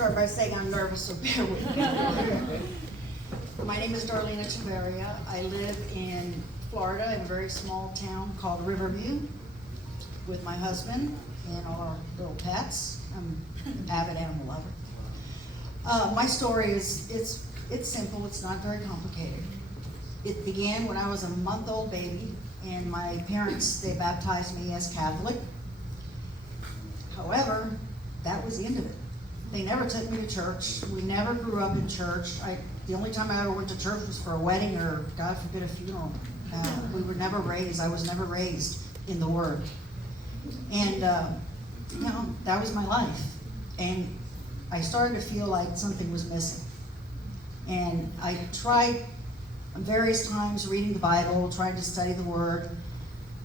Start by saying I'm nervous, so bear with me. My name is Darlene Echeverria. I live in Florida in a very small town called Riverview with my husband and all our little pets. I'm an avid animal lover. My story is, it's simple, it's not very complicated. It began when I was a month-old baby, and my parents, they baptized me as Catholic. However, that was the end of it. They never took me to church. We never grew up in church. The only time I ever went to church was for a wedding or, God forbid, a funeral. We were never raised. I was never raised in the Word. And, that was my life. And I started to feel like something was missing. And I tried various times reading the Bible, trying to study the Word.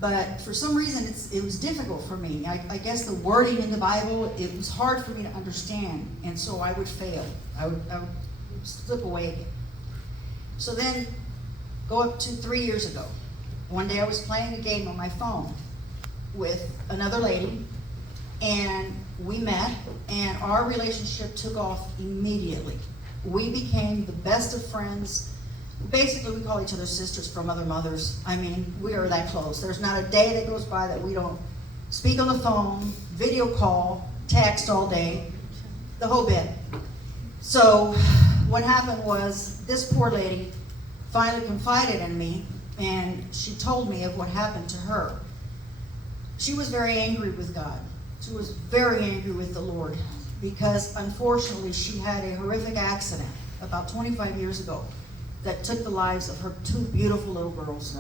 But for some reason, it was difficult for me. I guess the wording in the Bible, it was hard for me to understand. And so I would fail. I would slip away again. So then, go up to 3 years ago. One day I was playing a game on my phone with another lady. And we met, and our relationship took off immediately. We became the best of friends. Basically, we call each other sisters from other mothers. I mean, we are that close. There's not a day that goes by that we don't speak on the phone, video call, text all day, the whole bit. So what happened was this poor lady finally confided in me, and she told me of what happened to her. She was very angry with God. She was very angry with the Lord because, unfortunately, she had a horrific accident about 25 years ago that took the lives of her two beautiful little girls.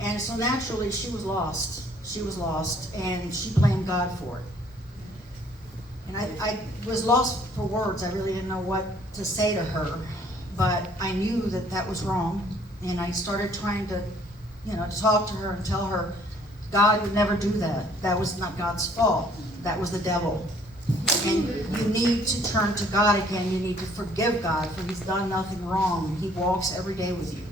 And so naturally, she was lost. She was lost, and she blamed God for it. And I was lost for words. I really didn't know what to say to her, but I knew that that was wrong, and I started trying to, talk to her and tell her, God would never do that. That was not God's fault. That was the devil. And you need to turn to God again. You need to forgive God, for He's done nothing wrong. He walks every day with you.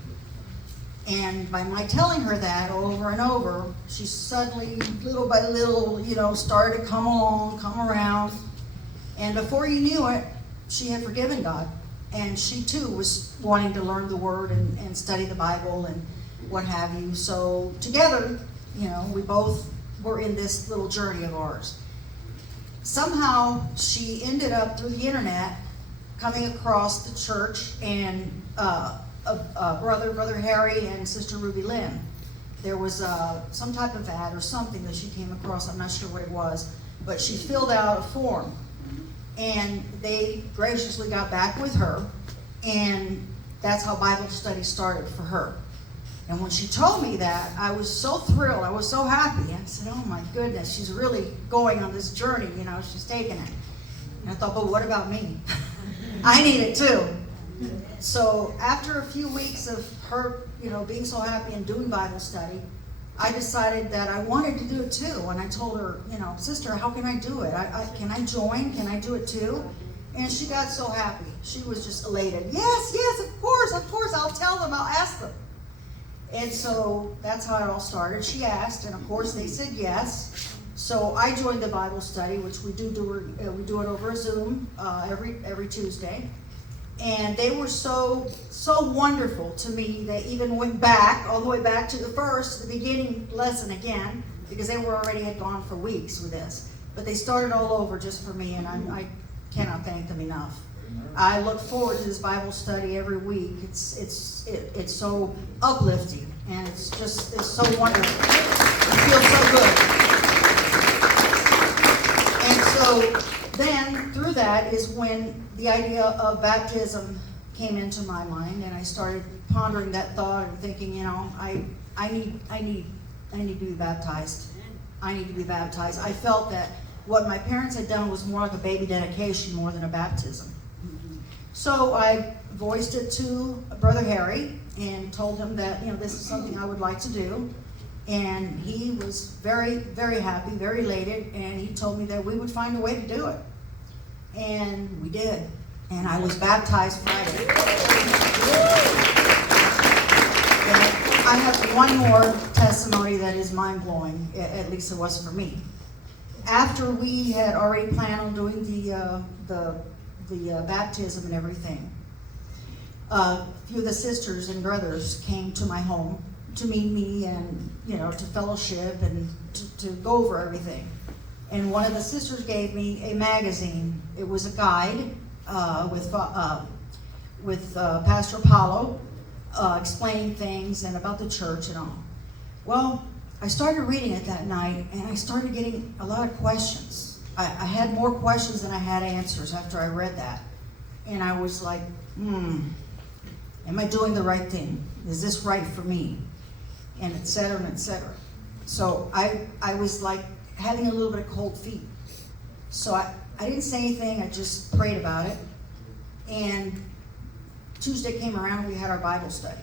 And by my telling her that over and over, she suddenly, little by little, started to come along, come around. And before you knew it, she had forgiven God. And she too was wanting to learn the Word and study the Bible and what have you. So together, we both were in this little journey of ours. Somehow, she ended up, through the internet, coming across the church and Brother Harry and Sister Ruby Lynn. There was some type of ad or something that she came across. I'm not sure what it was. But she filled out a form. And they graciously got back with her. And that's how Bible study started for her. And when she told me that, I was so thrilled. I was so happy. I said, oh my goodness, she's really going on this journey. She's taking it. And I thought, but what about me? I need it too. So after a few weeks of her, being so happy and doing Bible study, I decided that I wanted to do it too. And I told her, sister, how can I do it? Can I join? Can I do it too? And she got so happy. She was just elated. Yes, of course. I'll tell them. I'll ask them. And so that's how it all started. She asked, and of course they said yes. So I joined the Bible study, which we do it over Zoom every Tuesday. And they were so wonderful to me. They even went back, all the way back to the beginning lesson again, because they had gone for weeks with this. But they started all over just for me, and I cannot thank them enough. I look forward to this Bible study every week. It's so uplifting, and it's so wonderful. It feels so good. And so then through that is when the idea of baptism came into my mind, and I started pondering that thought and thinking, I need to be baptized. I need to be baptized. I felt that what my parents had done was more like a baby dedication more than a baptism. So I voiced it to Brother Harry and told him that, this is something I would like to do. And he was very, very happy, very elated, and he told me that we would find a way to do it. And we did. And I was baptized Friday. And I have one more testimony that is mind-blowing, at least it was for me. after we had already planned on doing the baptism and everything, a few of the sisters and brothers came to my home to meet me and, to fellowship and to go over everything. And one of the sisters gave me a magazine. It was a guide with Pastor Paulo explaining things and about the church and all. Well, I started reading it that night, and I started getting a lot of questions. I had more questions than I had answers after I read that. And I was like, am I doing the right thing? Is this right for me? And et cetera, and et cetera. So I was like having a little bit of cold feet. So I didn't say anything, I just prayed about it. And Tuesday came around, we had our Bible study.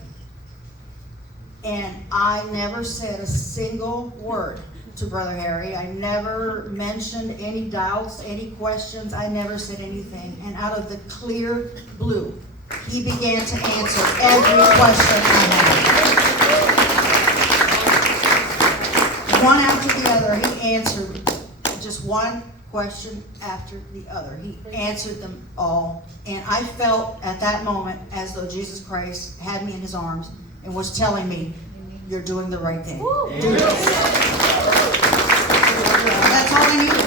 And I never said a single word to Brother Harry. I never mentioned any doubts, any questions. I never said anything. And out of the clear blue, he began to answer every question I had. One after the other, he answered just one question after the other. He answered them all. And I felt at that moment as though Jesus Christ had me in his arms and was telling me, you're doing the right thing. Do this. That's all I needed.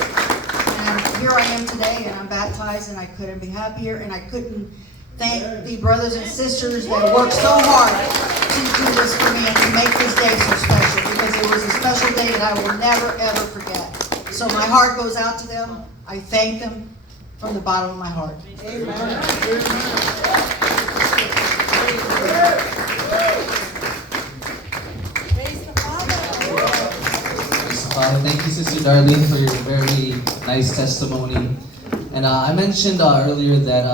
And here I am today, and I'm baptized, and I couldn't be happier, and I couldn't thank the brothers and sisters that worked so hard to do this for me and to make this day so special, because it was a special day that I will never, ever forget. So my heart goes out to them. I thank them from the bottom of my heart. Amen. Thank you, Sister Darlene, for your very nice testimony. And I mentioned earlier that